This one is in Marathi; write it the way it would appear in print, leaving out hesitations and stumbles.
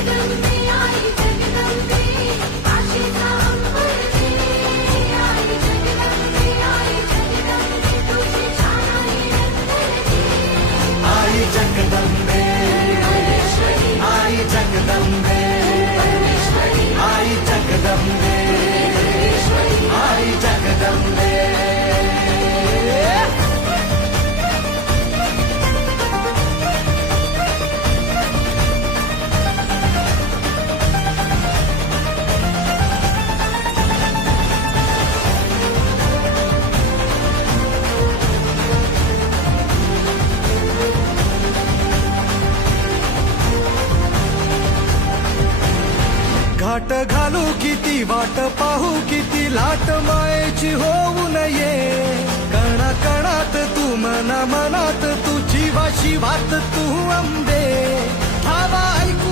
जगदंबे आई जगदंबे काशीचा अंबरते आई जगदंबे तुझी छान आई जगदंबे आई जगदंबे आई जगदंबे आई जगदंबे घाट घालू किती वाट पाहू किती लाट मायेची होऊ नये कणा कणात तू मना मनात तुझी वाशी वात तू अंबे धावा ऐकू